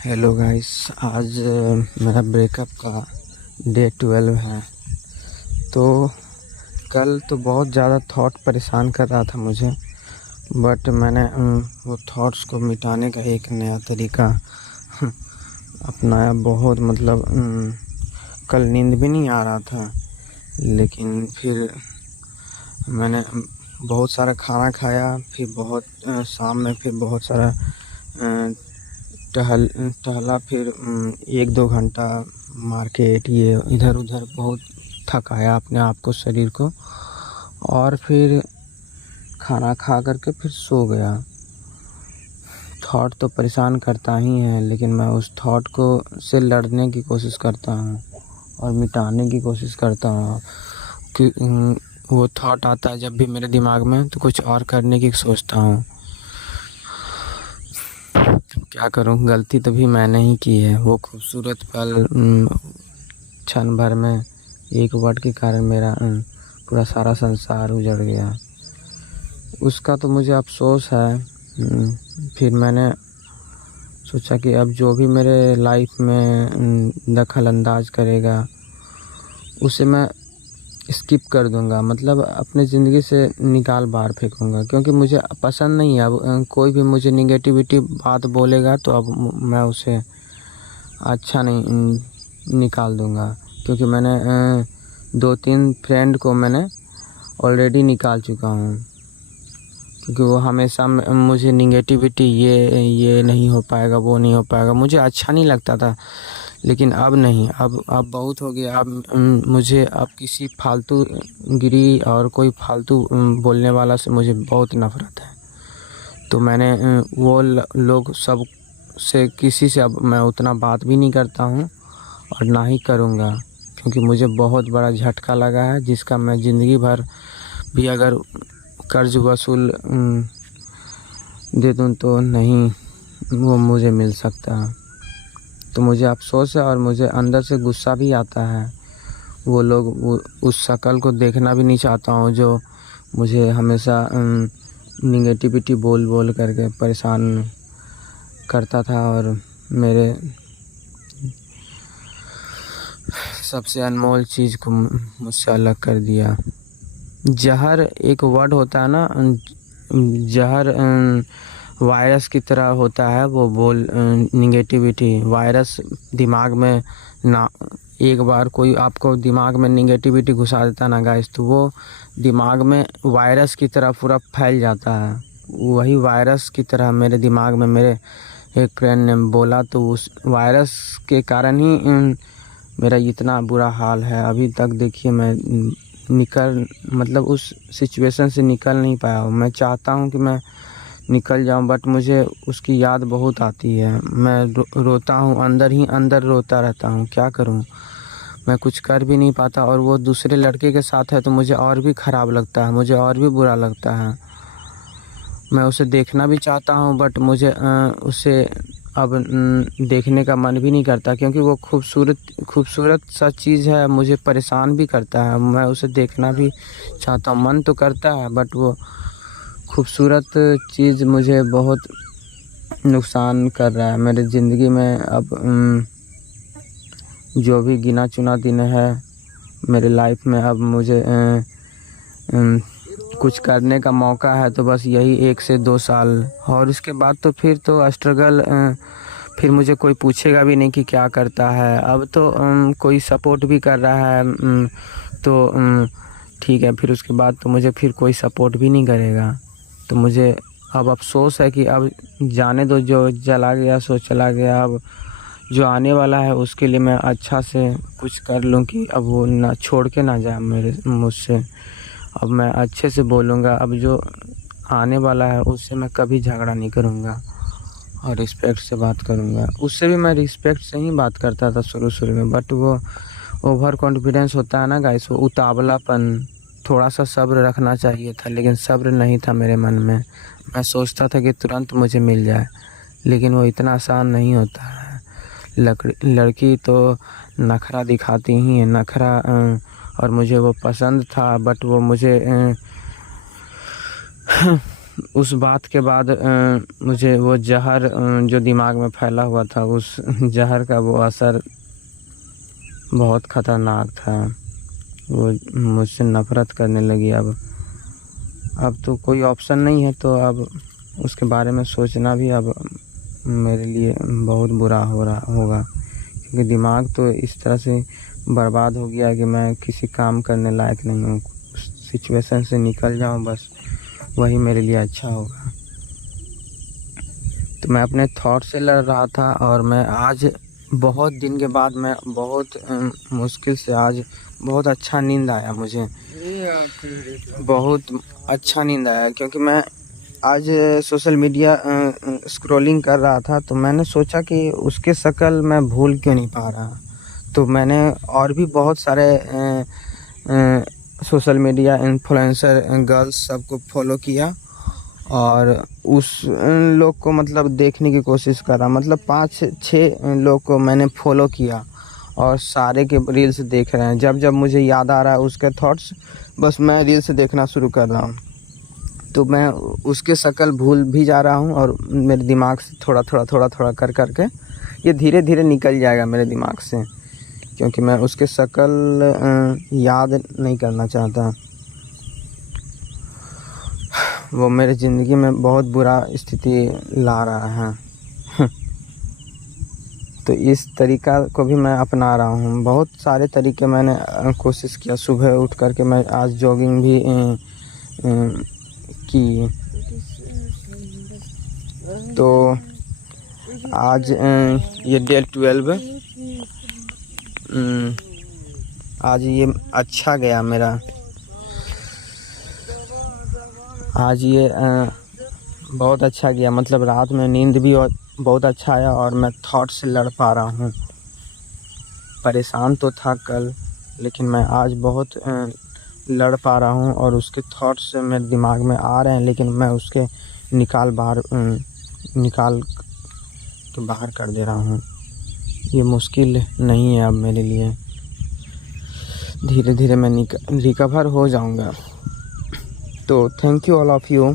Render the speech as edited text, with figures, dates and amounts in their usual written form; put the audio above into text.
Hello guys. आज मेरा breakup का डे 12 है। तो कल तो बहुत ज़्यादा थॉट परेशान कर रहा था मुझे, बट मैंने वो थॉट्स को मिटाने का एक नया तरीका अपनाया। बहुत मतलब कल नींद भी नहीं आ रहा था, लेकिन फिर मैंने बहुत सारा खाना खाया। फिर शाम में फिर बहुत सारा टहला। फिर 1-2 घंटा मार्केट ये इधर उधर बहुत थकाया अपने आप को, शरीर को। और फिर खाना खा करके फिर सो गया। थॉट तो परेशान करता ही है, लेकिन मैं उस थॉट को से लड़ने की कोशिश करता हूँ और मिटाने की कोशिश करता हूँ कि वो थॉट आता है जब भी मेरे दिमाग में, तो कुछ और करने की सोचता हूँ। क्या करूँ, गलती तो भी मैंने ही की है। वो खूबसूरत पल क्षण भर में एक वर्ड के कारण मेरा पूरा सारा संसार उजड़ गया। उसका तो मुझे अफसोस है। फिर मैंने सोचा कि अब जो भी मेरे लाइफ में दखल अंदाज करेगा उसे मैं स्किप कर दूंगा, मतलब अपने ज़िंदगी से निकाल बाहर फेंकूंगा, क्योंकि मुझे पसंद नहीं है। अब कोई भी मुझे निगेटिविटी बात बोलेगा तो अब मैं उसे अच्छा नहीं निकाल दूंगा, क्योंकि मैंने 2-3 फ्रेंड को मैंने ऑलरेडी निकाल चुका हूँ, क्योंकि वो हमेशा मुझे निगेटिविटी ये नहीं हो पाएगा, वो नहीं हो पाएगा, मुझे अच्छा नहीं लगता था। लेकिन अब नहीं, अब बहुत हो गया। अब मुझे अब किसी फालतू गिरी और कोई फालतू बोलने वाला से मुझे बहुत नफ़रत है। तो मैंने वो लोग सब से किसी से अब मैं उतना बात भी नहीं करता हूँ और ना ही करूँगा, क्योंकि मुझे बहुत बड़ा झटका लगा है, जिसका मैं ज़िंदगी भर भी अगर कर्ज वसूल दे दूँ तो नहीं वो मुझे मिल सकता। तो मुझे अफ़सोस है और मुझे अंदर से गुस्सा भी आता है। वो लोग उस शक्ल को देखना भी नहीं चाहता हूँ जो मुझे हमेशा निगेटिविटी बोल बोल करके परेशान करता था और मेरे सबसे अनमोल चीज़ को मुझसे अलग कर दिया। जहर एक वर्ड होता है ना, जहर वायरस की तरह होता है। वो निगेटिविटी वायरस दिमाग में ना, एक बार कोई आपको दिमाग में निगेटिविटी घुसा देता ना गाइस, तो वो दिमाग में वायरस की तरह पूरा फैल जाता है। वही वायरस की तरह मेरे दिमाग में मेरे एक फ्रेंड ने बोला, तो उस वायरस के कारण ही मेरा इतना बुरा हाल है। अभी तक देखिए मैं मतलब उस सिचुएशन से निकल नहीं पाया हूँ। मैं चाहता हूँ कि मैं निकल जाऊँ, बट मुझे उसकी याद बहुत आती है। मैं रोता हूँ, अंदर ही अंदर रोता रहता हूँ। क्या करूँ, मैं कुछ कर भी नहीं पाता। और वो दूसरे लड़के के साथ है तो मुझे और भी ख़राब लगता है, मुझे और भी बुरा लगता है। मैं उसे देखना भी चाहता हूँ, बट मुझे उसे अब देखने का मन भी नहीं करता, क्योंकि वो खूबसूरत सा चीज़ है, मुझे परेशान भी करता है। मैं उसे देखना भी चाहता हूँ, मन तो करता है, बट वो खूबसूरत चीज़ मुझे बहुत नुकसान कर रहा है मेरे ज़िंदगी में। अब जो भी गिना चुना दिन है मेरे लाइफ में, अब मुझे कुछ करने का मौका है तो बस यही 1 से 2 साल, और उसके बाद तो फिर तो स्ट्रगल। फिर मुझे कोई पूछेगा भी नहीं कि क्या करता है। अब तो कोई सपोर्ट भी कर रहा है तो ठीक है, फिर उसके बाद तो मुझे फिर कोई सपोर्ट भी नहीं करेगा। तो मुझे अब अफसोस है कि अब जाने दो, जो चला गया सो चला गया। अब जो आने वाला है उसके लिए मैं अच्छा से कुछ कर लूँ कि अब वो ना छोड़ के ना जाए मुझसे। अब मैं अच्छे से बोलूँगा, अब जो आने वाला है उससे मैं कभी झगड़ा नहीं करूँगा और रिस्पेक्ट से बात करूँगा। उससे भी मैं रिस्पेक्ट से ही बात करता था शुरू में, बट वो ओवर कॉन्फिडेंस होता है ना गाइस, वो उतावलापन। थोड़ा सा सब्र रखना चाहिए था, लेकिन सब्र नहीं था मेरे मन में। मैं सोचता था कि तुरंत मुझे मिल जाए, लेकिन वो इतना आसान नहीं होता है। लड़की तो नखरा दिखाती ही है, नखरा। और मुझे वो पसंद था, बट वो मुझे उस बात के बाद मुझे वो जहर जो दिमाग में फैला हुआ था, उस जहर का वो असर बहुत ख़तरनाक था। वो मुझसे नफ़रत करने लगी। अब तो कोई ऑप्शन नहीं है, तो अब उसके बारे में सोचना भी अब मेरे लिए बहुत बुरा हो रहा होगा, क्योंकि दिमाग तो इस तरह से बर्बाद हो गया कि मैं किसी काम करने लायक नहीं हूँ। उस सिचुएशन से निकल जाऊँ, बस वही मेरे लिए अच्छा होगा। तो मैं अपने थॉट से लड़ रहा था, और मैं आज बहुत दिन के बाद मैं बहुत मुश्किल से आज बहुत अच्छा नींद आया मुझे। बहुत अच्छा नींद आया, क्योंकि मैं आज सोशल मीडिया स्क्रॉलिंग कर रहा था, तो मैंने सोचा कि उसके शक्ल मैं भूल क्यों नहीं पा रहा। तो मैंने और भी बहुत सारे सोशल मीडिया इन्फ्लुएंसर गर्ल्स सबको फॉलो किया, और उस लोग को मतलब देखने की कोशिश करा। मतलब 5-6 लोग को मैंने फॉलो किया, और सारे के रील्स देख रहे हैं। जब जब मुझे याद आ रहा है उसके थॉट्स, बस मैं रील्स देखना शुरू कर रहा हूँ। तो मैं उसके शक्ल भूल भी जा रहा हूँ, और मेरे दिमाग से थोड़ा थोड़ा कर करके ये धीरे धीरे निकल जाएगा मेरे दिमाग से, क्योंकि मैं उसके शक्ल याद नहीं करना चाहता। वो मेरे ज़िंदगी में बहुत बुरा स्थिति ला रहा है। तो इस तरीक़ा को भी मैं अपना रहा हूँ। बहुत सारे तरीके मैंने कोशिश किया। सुबह उठ कर के मैं आज जॉगिंग भी की। तो आज ये डे 12 आज ये अच्छा गया मेरा। आज ये बहुत अच्छा गया, मतलब रात में नींद भी बहुत अच्छा आया, और मैं थॉट से लड़ पा रहा हूँ। परेशान तो था कल, लेकिन मैं आज बहुत लड़ पा रहा हूँ, और उसके थॉट्स मेरे दिमाग में आ रहे हैं, लेकिन मैं उसके निकाल के बाहर कर दे रहा हूँ। ये मुश्किल नहीं है अब मेरे लिए। धीरे धीरे मैं रिकवर हो जाऊँगा। तो thank you all of you.